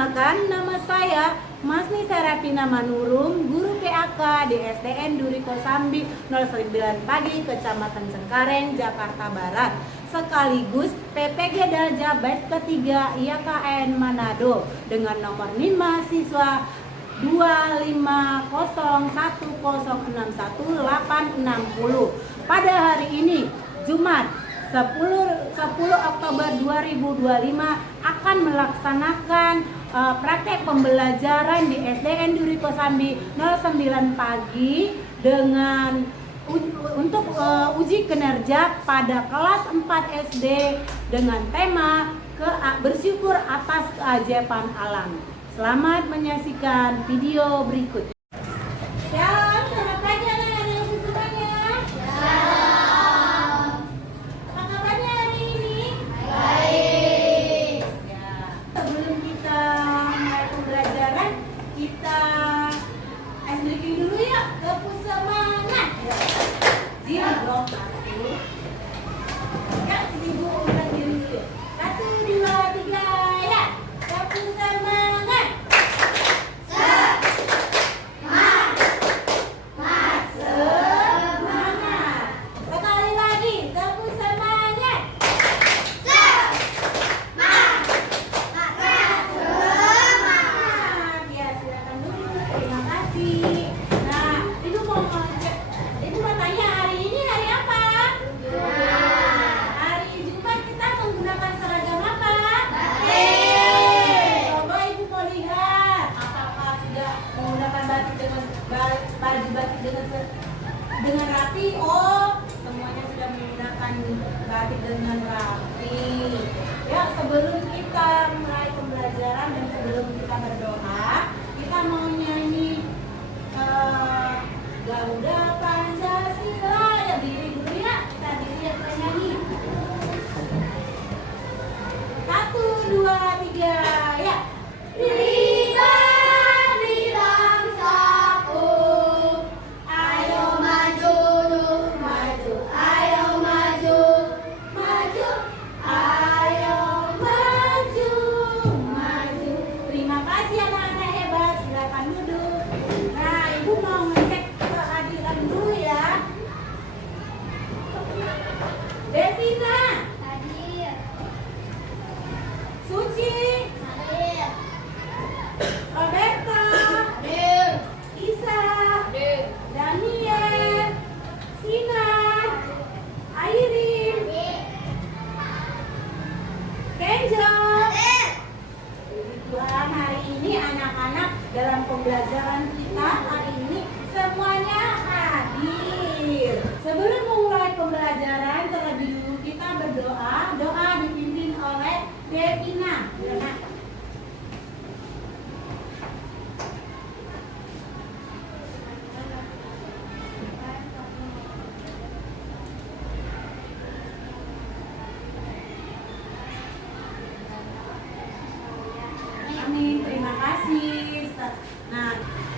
Perkenalkan, nama saya Masni Serafina Manurung, guru PAK di SDN Duri Kosambi 09 Pagi, Kecamatan Cengkareng, Jakarta Barat, sekaligus PPG Dalja Batch ketiga IAKN Manado dengan nomor NIM mahasiswa 25010618660. Pada hari ini, Jumat 10 Oktober 2025 akan melaksanakan praktek pembelajaran di SDN Duri Kosambi 09 Pagi dengan untuk uji kinerja pada kelas 4 SD dengan tema bersyukur atas keajaiban alam. Selamat menyaksikan video berikut. Shalom, selamat pagi anak-anak yang sesungguhnya. Shalom. Apa kabarnya hari ini? Baik. Ya. Sebelum kita mulai pembelajaran, kita ice breaking dulu ya. Gepus semangat. Diri dong satu. Ya, ibu ulang diri dulu. 1, 2, 3, ya. Gepus semangat. Dengan rapi, semuanya sudah menggunakan batik dengan rapi. Ya, sebelum kita mulai pembelajaran dan sebelum kita berdoa, kita mau nyanyi Garuda Pancasila. Ya, diri dulu ya, kita diri ya, kita nyanyi. 1, 2, 3, ya. Devina, hadir. Suci, hadir. Roberta, hadir. Isa, hadir. Daniel, Sinar, Airin, hadir. Kenjo, hadir. Tuhan, hari ini anak-anak dalam pembelajaran kita hari ini semuanya hadir. Sebelum memulai pembelajaran, terlebih dulu kita berdoa. Doa dipimpin oleh Devina. Amin, terima kasih.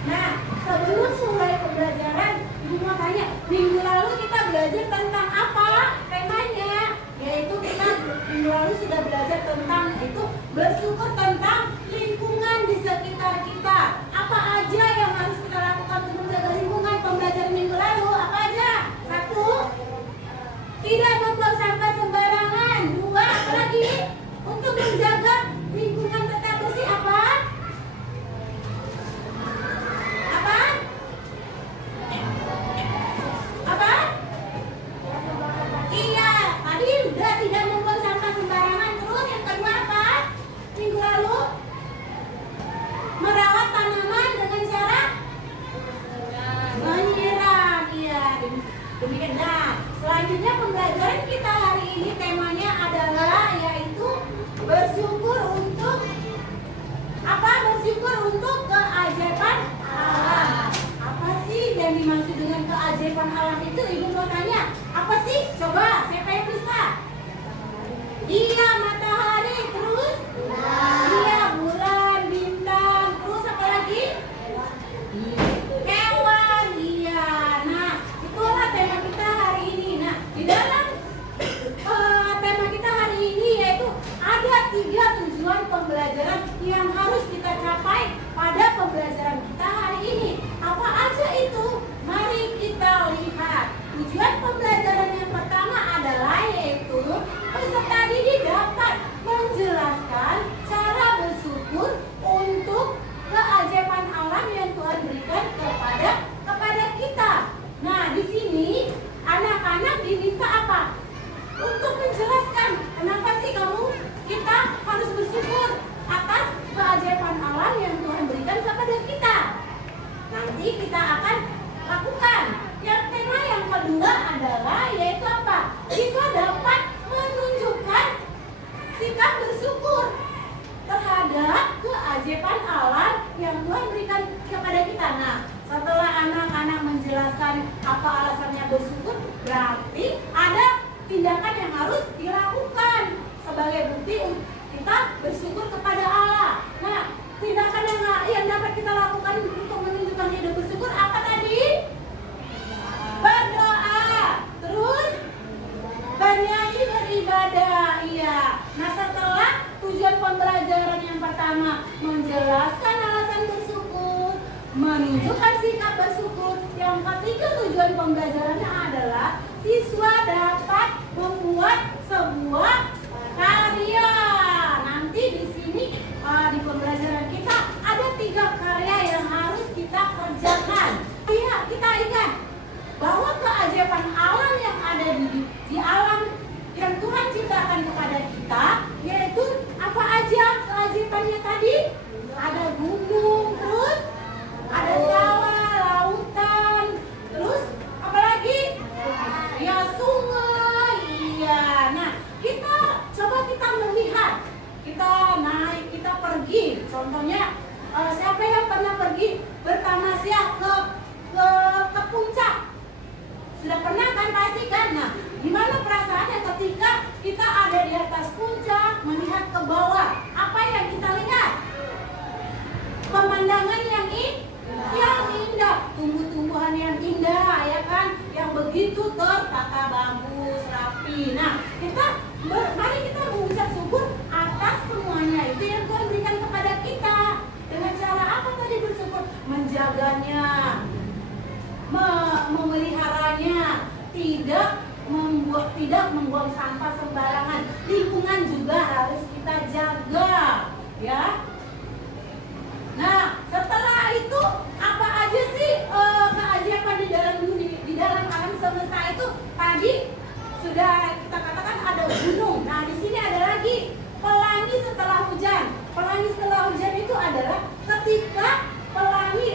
Nah, sebelum mulai pembelajaran, Ibu mau tanya, minggu lalu kita belajar tentang apa temanya? Yaitu kita minggu lalu sudah belajar tentang itu bersyukur tentang lingkungan di sekitar kita. Apa aja yang harus kita lakukan untuk menjaga lingkungan? Pembelajaran minggu lalu apa aja? 1, tidak membuang sampah sembarangan. 2, apalagi untuk menjaga lingkungan tetap bersih apa? Iya, tadi udah tidak membuang sampah sembarangan. Terus yang kedua apa? Minggu lalu merawat tanaman dengan cara menyiram. Iya, demikian. Nah, selanjutnya pembelajaran kita hari ini temanya adalah yaitu bersyukur untuk apa? Bersyukur untuk keajaiban alam. Apa sih yang dimaksud dengan keajaiban alam itu? Ibu mau tanya, apa sih? Coba, siapa yang bisa? Iya, matahari, terus? Iya, bulan, bintang, terus apa lagi? Hewan, iya. Nah, itulah tema kita hari ini. Nah, di dalam tema kita hari ini yaitu ada 3 tujuan pembelajaran yang harus kita nanti kita akan lakukan. Yang tema yang kedua adalah yaitu apa? Siswa dapat menunjukkan sikap bersyukur terhadap keajaiban Allah yang Tuhan berikan kepada kita. Nah, setelah anak-anak menjelaskan apa alasannya bersyukur, berarti ada tindakan yang harus dilakukan sebagai bukti kita bersyukur kepada Allah. Nah, tindakan yang dapat kita lakukan untuk menunjukkan hidup bersyukur apa tadi? Berdoa, terus bernyanyi, beribadah. Iya. Nah, setelah tujuan pembelajaran yang pertama menjelaskan alasan bersyukur, menunjukkan sikap bersyukur. Yang ketiga tujuan pembelajarannya adalah siswa dapat membuat sebuah karya. Nanti di sini di pembelajaran kita ada 3 karya yang harus kita kerjakan. Iya, kita ingat bahwa keajaiban alam yang ada di alam yang Tuhan ciptakan kepada kita, yaitu apa aja keajaibannya tadi? Ada gunung, terus ada sawah, lautan, terus apa lagi? Ya, sungai. Iya. Nah, kita melihat, kita naik, kita pergi. Contohnya, siapa yang pernah pergi bertamasya ke puncak? Sudah pernah kan, pasti kan? Nah, gimana perasaannya ketika kita ada di atas puncak, melihat ke bawah? Apa yang kita lihat? Pemandangan yang indah, tumbuh-tumbuhan yang indah, ya kan? Yang begitu tertata bagus, rapi. Nah, mari kita mengucap syukur atas semuanya itu yang Tuhan berikan kepada kita. Dengan cara apa tadi bersyukur? Menjaganya, memeliharanya, tidak membuang sampah sembarangan. Lingkungan juga harus kita jaga, ya. Nah, setelah itu apa aja sih keajaiban di dalam alam semesta itu? Tadi sudah kita katakan ada gunung. Nah, di sini ada lagi pelangi setelah hujan. Pelangi setelah hujan itu adalah ketika pelangi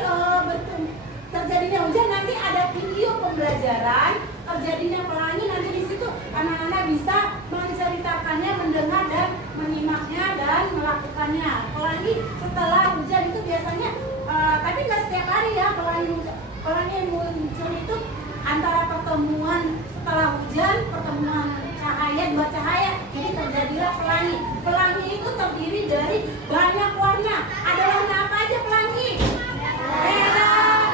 terjadinya hujan, nanti ada video pembelajaran terjadinya pelangi. Nanti di situ anak-anak bisa menceritakannya, mendengar dan menyimaknya dan melakukannya. Pelangi setelah hujan itu biasanya, tapi nggak setiap hari ya, pelangi muncul itu antara pertemuan setelah hujan, pertemuan cahaya, 2 cahaya, jadi terjadilah pelangi. Pelangi itu terdiri dari banyak warna. Ada warna apa aja pelangi? Merah,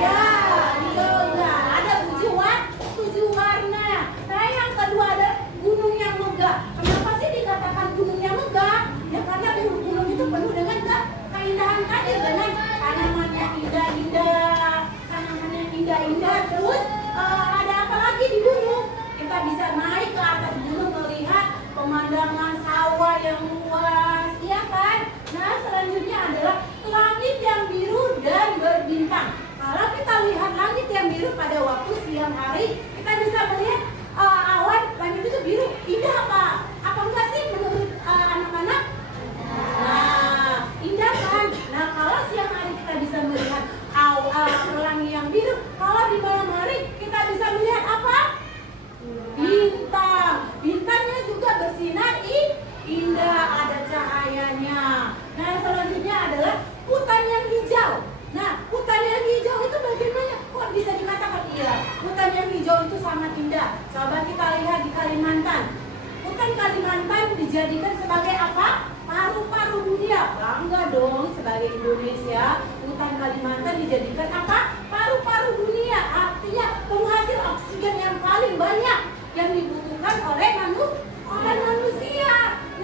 ya, hijau, ya. Ada 7 warna. Nah, yang kedua ada gunung yang megah. Kenapa sih dikatakan gunung yang megah? Ya karena gunung itu penuh dengan keindahan tadi, dengan tanaman yang indah-indah. Terus ada apa lagi di gunung? Kita bisa naik ke atas gunung melihat pemandangan sawah yang luas, iya kan? Nah, selanjutnya adalah langit yang biru dan berbintang. Kalau kita lihat langit yang biru pada waktu siang hari, kita bisa melihat awan, langit itu biru. Indah apa enggak sih menurut anak-anak? Nah, indah kan? Nah, kalau siang hari kita bisa melihat pelangi yang biru, kalau di malam hari kita bisa melihat apa? Bintang. Bintangnya juga bersinar indah, ada cahayanya. Nah, selanjutnya adalah hutan yang hijau. Nah, hutan yang hijau itu bagaimana? Kok bisa dikatakan iya? Hutan yang hijau itu sangat indah. Coba kita lihat di Kalimantan. Hutan Kalimantan dijadikan sebagai apa? Paru-paru dunia. Bangga dong sebagai Indonesia. Hutan Kalimantan dijadikan apa? Paru-paru dunia. Artinya penghasil oksigen yang paling banyak yang dibutuhkan oleh manusia.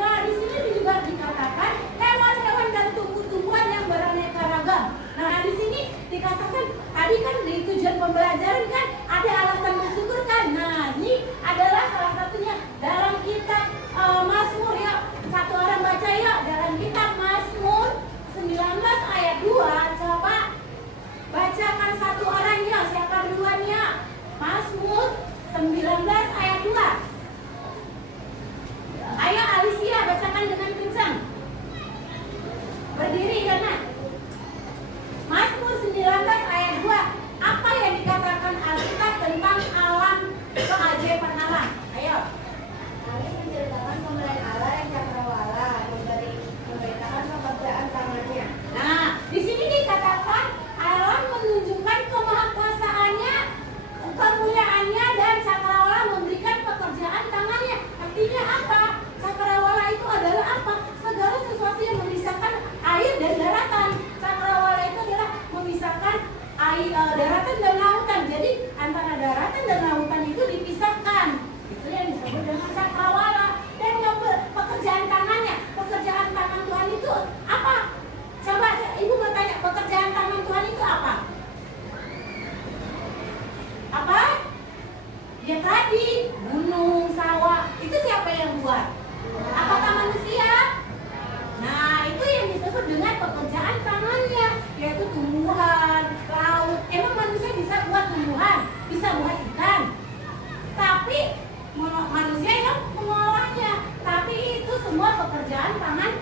Nah, di sini juga dikatakan hewan-hewan dan tumbuh-tumbuhan yang beraneka ragam. Nah, di sini dikatakan tadi kan di tujuan pembelajaran kan ada alasan bersyukur kan. Nah, ini adalah salah satunya dalam kitab Mazmur ya. Satu orang baca ya, dalam kitab Mazmur 19 ayat 2. Coba bacakan satu orang ya, siapa duluannya? Mazmur 19 ayat 2. Ayo Alicia, bacakan dengan kencang. Berdiri ya nak. daratan dan lautan. Jadi antara daratan dan lautan itu dipisahkan. Itu yang disebut dengan cakrawala. Dan pekerjaan tangannya, pekerjaan tangan Tuhan itu apa? Coba ibu mau tanya, pekerjaan tangan Tuhan itu apa? Apa? Ya tadi gunung, sawah. Itu siapa yang buat? Apakah manusia? Nah, itu yang disebut dengan pekerjaan tangannya, yaitu tumbuhan, laut. Emang manusia bisa buat tumbuhan, bisa buat ikan, tapi manusia yang mengolahnya. Tapi itu semua pekerjaan tangan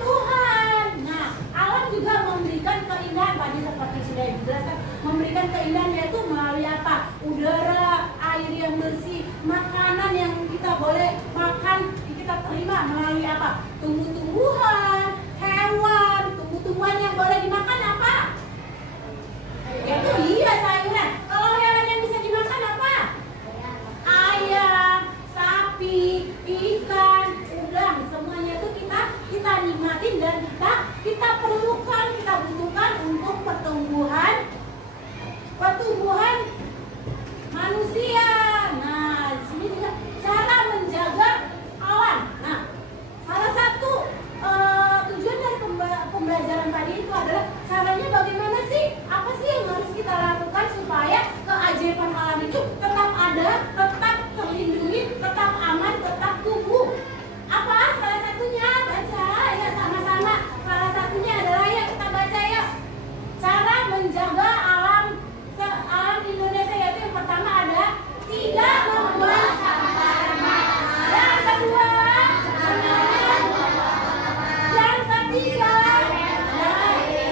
Tuhan. Nah, alam juga memberikan keindahan, tadi seperti sudah dijelaskan, memberikan keindahan yaitu melalui apa? Udara, air yang bersih, makanan yang kita boleh makan, kita terima melalui apa? Tumbuh-tumbuhan, hewan, tumbuh-tumbuhan yang boleh dimakan apa? Yaitu sayuran. Kalau hewan yang bisa dimakan apa? Ayam, sapi, ikan, udang, semuanya itu kita nikmatin dan kita perlukan, kita butuhkan untuk pertumbuhan manusia. Nah, di sini juga cara menjaga alam. Nah, salah satu tujuan dari pembelajaran tadi itu adalah caranya bagaimana sih? Apa sih yang harus kita lakukan supaya keajaiban alam itu tetap ada, tetap terlindungi, tetap aman, tetap tumbuh? Apa? Salah satunya baca ya sama-sama. Salah satunya adalah ya kita baca ya. Cara menjaga alam Indonesia, yaitu yang pertama ada tidak membuang sampah. Yang kedua, yang ketiga,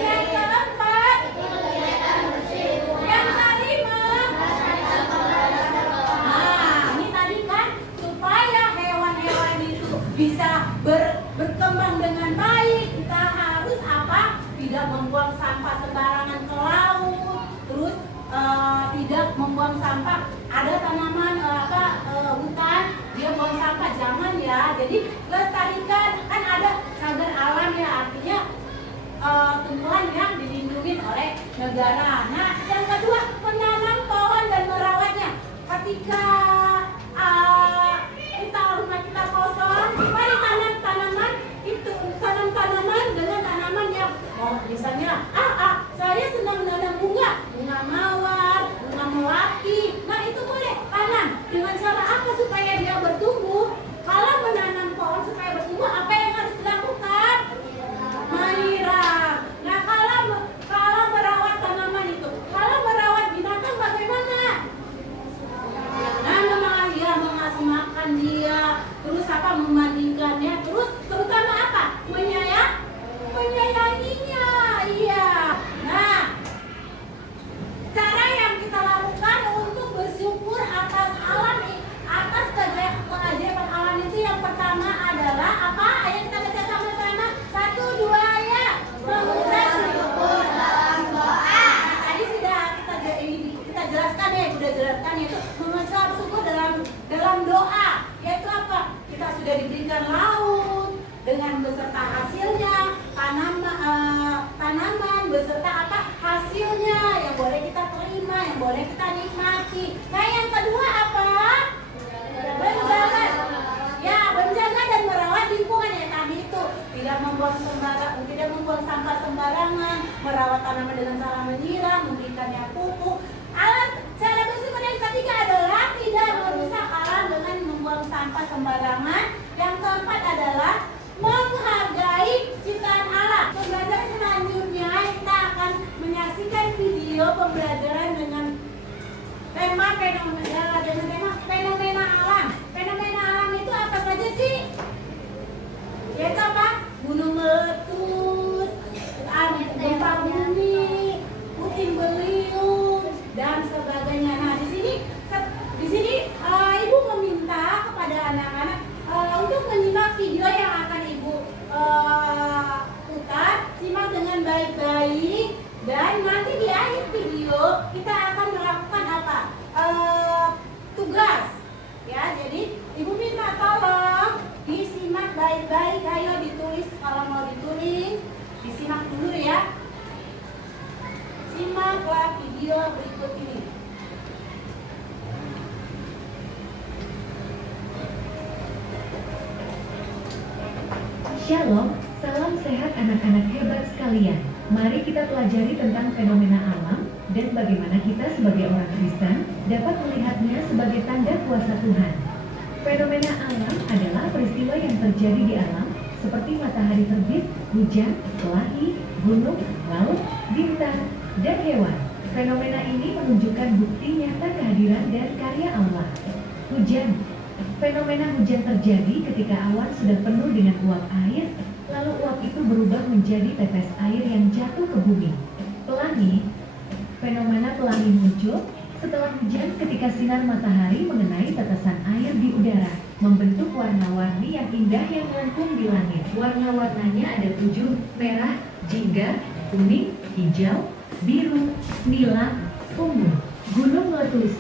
yang keempat, yang kelima. Nah, ini tadi kan supaya hewan-hewan itu bisa berkembang dengan baik, kita harus apa? Tidak membuang sampah sembarangan ke laut, terus tidak membuang sampah. Ada tanaman hutan dia buang sampah, jangan ya. Jadi lestarikan, kan ada cagar alam ya, artinya tumbuhan yang dilindungi oleh negara. Nah, yang kedua, menanam pohon dan merawatnya. Ketika rumah kita kosong, mari tanam tanaman itu, tanam tanaman dengan tanaman yang misalnya saya senang menanam bunga mawar, bunga melati. Nah, itu boleh tanam. Dengan cara apa supaya dia bertumbuh? Kalau menanam pohon supaya bertumbuh, apa yang harus dilakukan? Menyiram. Nah, kalau merawat tanaman itu, kalau merawat binatang bagaimana? Nah, mengasih makan dia, terus apa? Memandikannya, terus terutama apa? Menyayanginya. Iya. Nah, cara yang kita lakukan untuk bersyukur atas alam, atas keajaiban alam itu, yang pertama adalah apa? Ayo kita baca sama-sama. 1, 2, ya. Mengucap syukur dalam doa. Nah, tadi sudah kita jelaskan ya, itu mengucap syukur dalam doa. Yaitu apa? Kita sudah diberikan laut dengan beserta hasilnya, tanaman beserta apa? Hasilnya yang boleh kita terima, yang boleh kita nikmati. Nah, yang kedua apa? Menjaga dan merawat lingkungan yang tadi itu, tidak membuang sampah sembarangan, merawat tanaman dengan cara menyiram, memberikannya pupuk. Cara bersyukur yang ketiga adalah tidak merusak alam dengan membuang sampah sembarangan. Yang keempat adalah menghargai ciptaan Allah. Pembelajaran selanjutnya kita akan menyaksikan video pembelajaran dengan tema fenomena alam. Fenomena alam itu apa saja sih? Yaitu apa? Gunung meletus, gempa bumi, puting beliung, dan sebagainya. Nah, di sini ibu meminta kepada anak-anak untuk menyimak video yang akan ibu putar. Simak dengan baik-baik, dan nanti di akhir video kita akan melakukan apa? Tugas Simaklah video berikut ini. Shalom, salam sehat anak-anak hebat sekalian. Mari kita pelajari tentang fenomena alam dan bagaimana kita sebagai orang Kristen dapat melihatnya sebagai tanda kuasa Tuhan. Fenomena alam adalah peristiwa yang terjadi di alam seperti matahari terbit, hujan, pelangi, gunung, laut, bintang, dan hewan. Fenomena ini menunjukkan bukti nyata kehadiran dan karya Allah. Hujan. Fenomena hujan terjadi ketika awan sudah penuh dengan uap air, lalu uap itu berubah menjadi tetes air yang jatuh ke bumi. Pelangi. Fenomena pelangi muncul setelah hujan ketika sinar matahari mengenai tetesan air di udara, membentuk warna-warni yang indah yang melengkung di langit. Warna-warnanya ada 7, merah, jingga, kuning, hijau, biru, nila, ungu. Gunung meletus.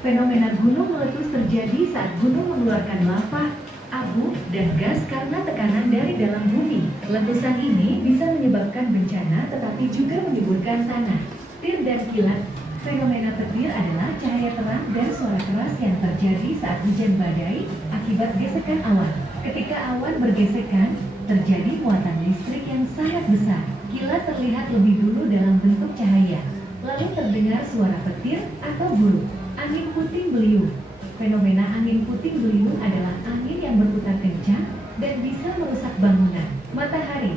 Fenomena gunung meletus terjadi saat gunung mengeluarkan lava, abu, dan gas karena tekanan dari dalam bumi. Letusan ini bisa menyebabkan bencana tetapi juga menimbulkan tanah, petir dan kilat. Fenomena petir adalah cahaya terang dan suara keras yang terjadi saat hujan badai akibat gesekan awan. Ketika awan bergesekan, terjadi muatan listrik yang sangat besar. Kilat terlihat lebih dulu dalam bentuk cahaya, lalu terdengar suara petir atau bulu. Angin puting beliung. Fenomena angin puting beliung adalah angin yang berputar kencang dan bisa merusak bangunan. Matahari.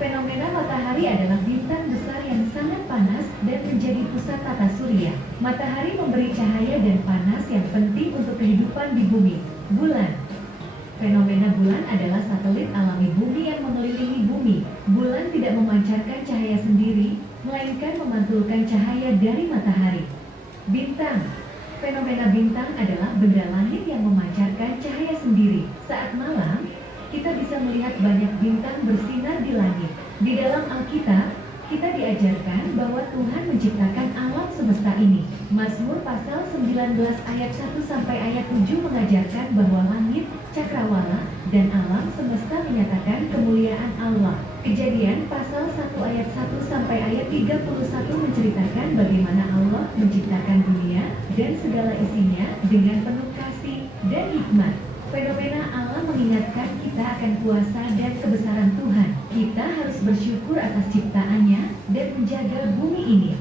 Fenomena matahari adalah bintang besar yang sangat panas dan menjadi pusat tata surya. Matahari memberi cahaya dan panas yang penting untuk kehidupan di bumi. Bulan. Fenomena bulan adalah satelit alami bumi yang mengelilingi bumi. Bulan tidak memancarkan cahaya sendiri, melainkan memantulkan cahaya dari matahari. Bintang. Fenomena bintang adalah benda langit yang memancarkan cahaya sendiri. Saat malam, kita bisa melihat banyak bintang bersinar di langit. Di dalam Alkitab, kita diajarkan bahwa Tuhan menciptakan alam semesta ini. Mazmur pasal 19 ayat 1 sampai ayat 7 mengajarkan bahwa langit, cakrawala, dan alam semesta menyatakan kemuliaan Allah. Kejadian pasal 1 ayat 1 sampai ayat 31 menceritakan bagaimana Allah menciptakan dunia dan segala isinya dengan penuh kasih dan hikmat. Fenomena alam mengingatkan kita akan kuasa dan kebesaran Tuhan. Kita harus bersyukur atas ciptaannya dan menjaga bumi ini.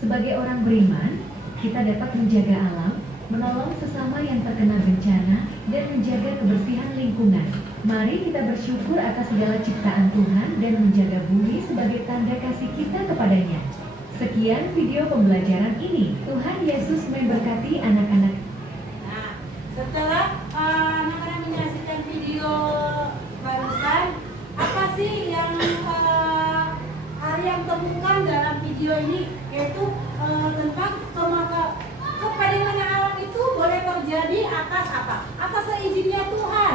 Sebagai orang beriman, kita dapat menjaga alam, menolong sesama yang terkena bencana, dan menjaga kebersihan lingkungan. Mari kita bersyukur atas segala ciptaan Tuhan dan menjaga bumi sebagai tanda kasih kita kepadanya. Sekian video pembelajaran ini. Tuhan Yesus memberkati anak-anak. Nah, setelah anak-anak menyaksikan video barusan, apa sih yang hal yang temukan dalam video ini, yaitu tentang fenomena alam itu boleh terjadi atas apa? Atas seizinnya Tuhan.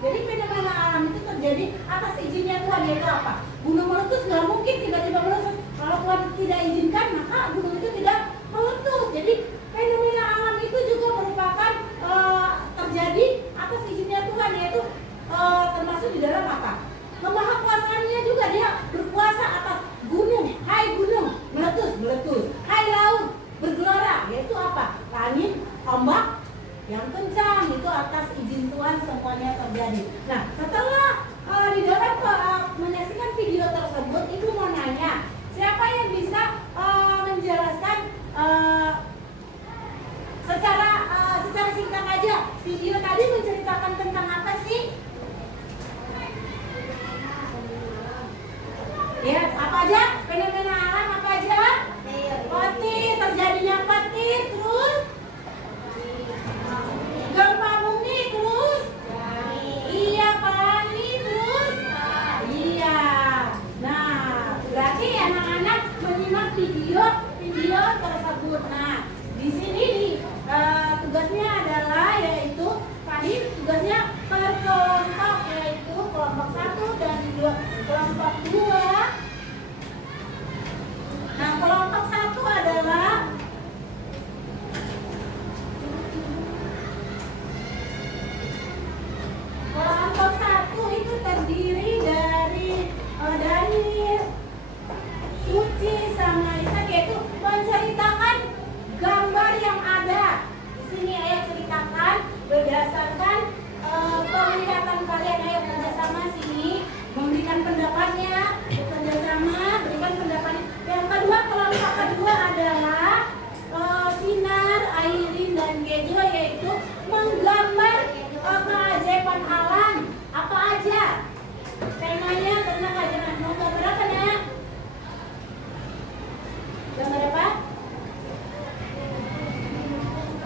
Jadi fenomena alam itu terjadi atas izinnya Tuhan, yaitu apa? Gunung meletus nggak mungkin tiba-tiba meletus. Kalau Tuhan tidak izinkan, maka gunung itu tidak meletus. Jadi fenomena alam itu juga merupakan terjadi atas izinnya Tuhan, yaitu termasuk di dalam apa? Kemahakuasaannya juga, dia berkuasa atas gunung. Hai gunung, meletus, meletus. Hai laut, bergelora, yaitu apa? Angin, ombak yang kencang, itu atas izin Tuhan semuanya terjadi. Nah, setelah di dalam menyaksikan video tersebut, Ibu mau nanya, siapa yang bisa menjelaskan secara singkat aja, video tadi menceritakan tentang apa sih? Ya, apa aja? Fenomena alam apa aja? Petir, terjadinya petir, terus gempa bumi, terus iya, pelangi, terus iya. Nah, berarti anak-anak menyimak video tersebut. Nah, di sini tugasnya adalah, yaitu tadi tugasnya per kelompok, yaitu kelompok 1 dan kelompok 2. Nah, kelompok 1 adalah kelompok 1 itu terdiri dari Daniel, Suci, sama Ishak, yaitu berdasarkan penglihatan kalian. Ayo kerjasama sini, memberikan pendapatnya, kerjasama, berikan pendapatnya. Yang kedua, kelompok kedua adalah Sinar, Airin, dan Gejo, yaitu menggambar keajaiban alam. Apa aja? Temanya tentang keajaiban. Mau gambar apa, Nak? Gambar apa?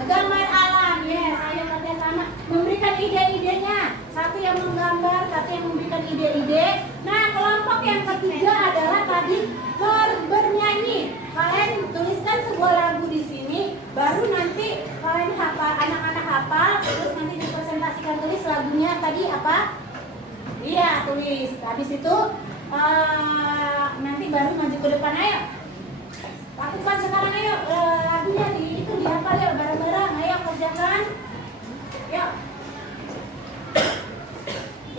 Gambar alam, yes. Ayo kerjasama memberikan ide-idenya. Satu yang menggambar, satu yang memberikan ide-ide. Nah, kelompok yang ketiga adalah tadi bernyanyi. Kalian tuliskan sebuah lagu di sini, baru nanti kalian hafal, anak-anak hafal, terus nanti dipresentasikan, tulis lagunya tadi apa? Iya, tulis. Habis itu nanti baru maju ke depan. Ayo. Lakukan sekarang, ayo lagunya itu dihafal ya bareng-bareng. Ayo kerjakan. Yuk.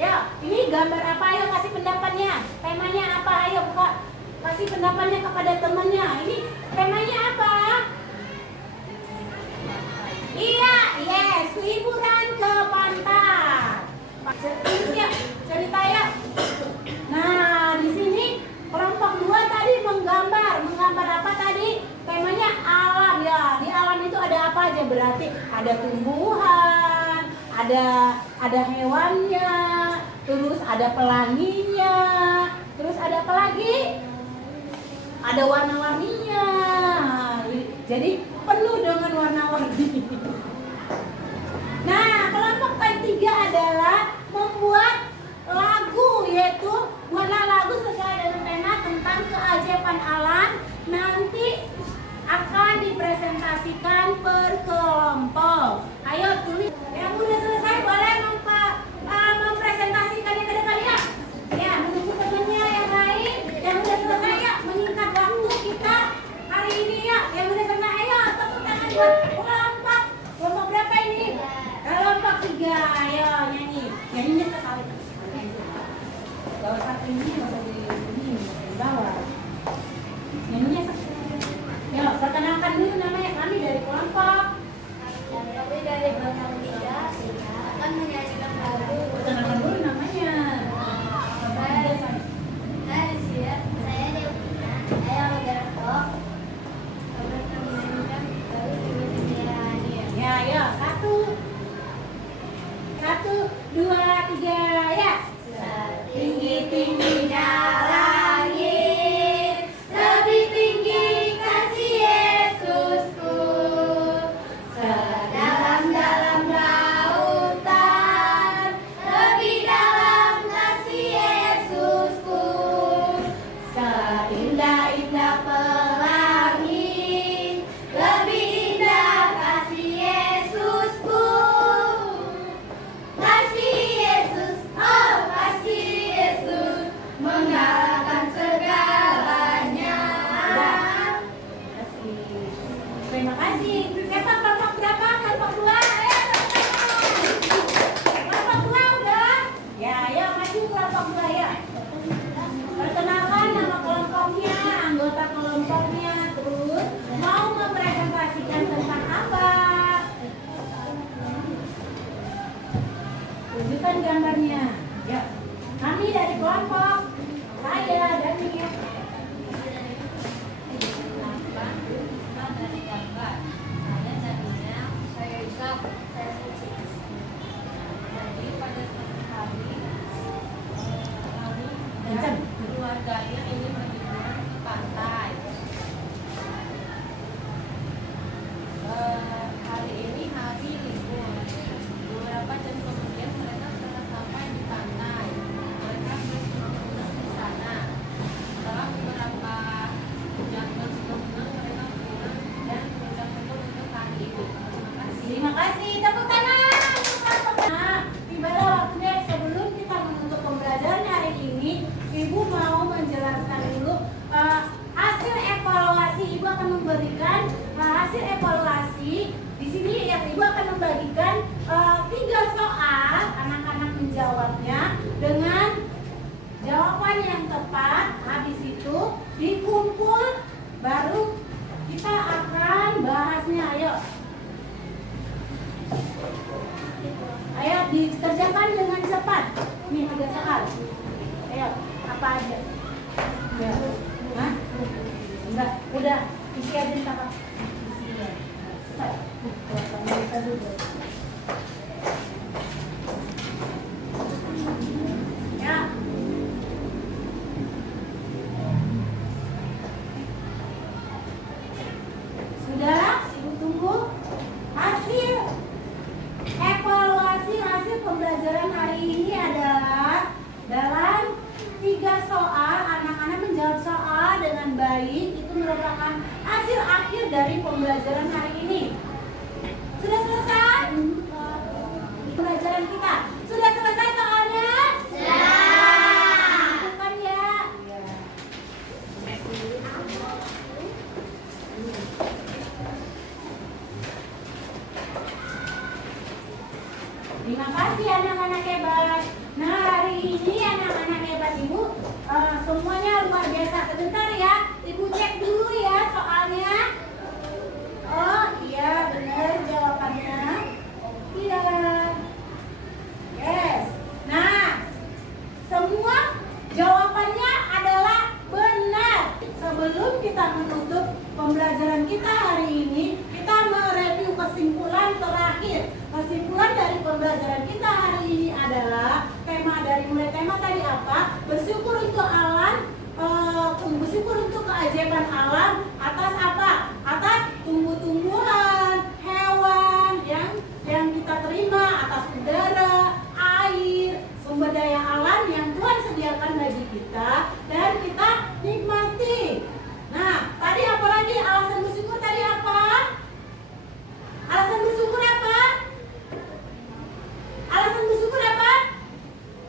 Yuk, ini gambar apa? Ayo kasih pendapatnya. Temanya apa? Ayo buka. Kasih pendapatnya kepada temannya. Ini temanya apa? Iya, yes, liburan ke pantai. Cerita ya. Nah, di sini kelompok 2 tadi menggambar apa tadi? Temanya alam ya. Di alam itu ada apa aja? Berarti ada tumbuhan, ada hewannya, terus ada pelanginya, terus ada apa lagi? Ada warna-warninya. Jadi penuh dengan warna-warni. Nah, kelompok ketiga adalah membuat lagu, yaitu buatlah lagu sesuai dengan tema tentang keajaiban alam. Nanti akan dipresentasikan per kelompok. Ayo tulis. Yang udah selesai boleh mempresentasikannya ke depan ya. Ya, menunggu temannya yang lain. Yang udah selesai ya, menyingkat waktu kita hari ini ya. Yang udah selesai, ayo tepuk tangan buat kelompok. Kelompok berapa ini? Kelompok 3. Ayo nyanyi. Nyanyinya sekali. Gak usah tinggi, gak usah di bawah. Nyanyinya sekali. Yuk, perkenalkan dulu namanya. Kami dari kelompok. Kami dari kelompok 3 akan menyanyikan lagu. Perkenalkan dulu namanya. Saya di sini, saya Devina, saya Roberto. Roberto menyanyikan lagu Tinggi-tinggi. Ya, ya, 1, 2, 3, ya. Tinggi-tingginya langit, lebih tinggi kasih Yesusku. Sedalam-dalam lautan, lebih dalam kasih Yesusku. Seindah-indah pelangi, lebih indah kasih Yesusku. Kasih Yesus, oh kasih Yesus, mengalahkan segalanya. Terima kasih. Siapa kelompok berapa? Kelompok 2. Kelompok 2 udah? Ya, ayo maju kelompok 2 ya. Perkenalkan nama kelompoknya, anggota kelompoknya, terus mau mempresentasikan tentang apa? Tunjukkan gambarnya. Ya. Kami dari kelompok saya dan Mia. Dari gambar, saya tadinya saya Ishak. dikerjakan dengan cepat. Nih 3 soal. Ayo, apa aja? Ya. Hah? Enggak, udah isi aja kakak. Isi ya. Kamu bisa dulu. Ya. Sudah, ibu tunggu hasil evaluasi hasil pembelajaran hari ini adalah dalam 3 soal anak-anak menjawab soal dengan baik. Itu merupakan hasil akhir dari pembelajaran hari ini. Sudah selesai? Pembelajaran kita sudah selesai soalnya? Sudah. Bukan ya? Terima kasih anak-anak hebat. Nah, hari ini anak-anak hebat Ibu semuanya luar biasa. Sebentar ya, Ibu cek dulu ya soalnya. Oh iya, benar jawabannya. Iya. Yes. Nah, semua jawabannya adalah benar. Sebelum kita menutup pembelajaran kita hari ini, kita mereview kesimpulan terakhir. Kesimpulan dari pembelajaran kita hari ini adalah mulai tema tadi apa? Bersyukur untuk alam, bersyukur untuk keajaiban alam atas apa? Atas tumbuh-tumbuhan, hewan yang kita terima, atas udara, air, sumber daya alam yang Tuhan sediakan bagi kita dan kita nikmati. Nah, tadi apa lagi? Alasan bersyukur tadi apa? Alasan bersyukur apa? Alasan bersyukur apa?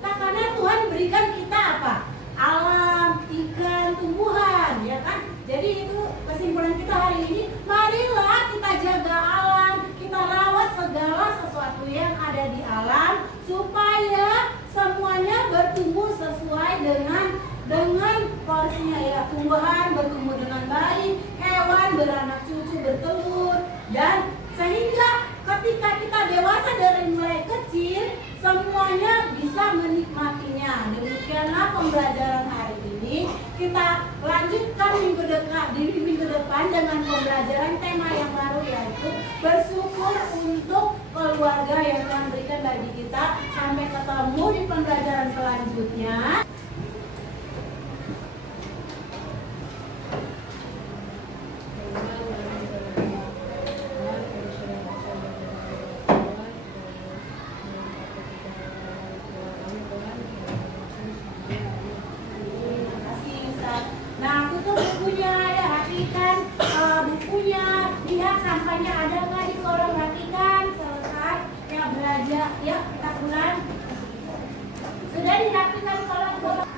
Nah, karena Tuhan berikan kita apa? Alam, ikan, tumbuhan, ya kan? Jadi itu kesimpulan kita hari ini. Marilah kita jaga alam, kita rawat segala sesuatu yang ada di alam supaya semuanya bertumbuh sesuai dengan porsinya ya. Tumbuhan bertumbuh dengan baik, hewan beranak cucu bertelur, dan sehingga ketika kita dewasa dari mulai kecil semuanya bisa menikmatinya. Demikianlah pembelajaran hari ini. Kita lanjutkan di minggu depan dengan pembelajaran tema yang baru, yaitu bersyukur untuk keluarga yang Tuhan berikan bagi kita. Sampai ketemu di pembelajaran selanjutnya. Nah, tutup bukunya ya, rapikan bukunya, lihat sampahnya ada nggak di kolong, rapikan. Selesai ya belajar, ya kita pulang. Sudah dirapikan kolong-kolong.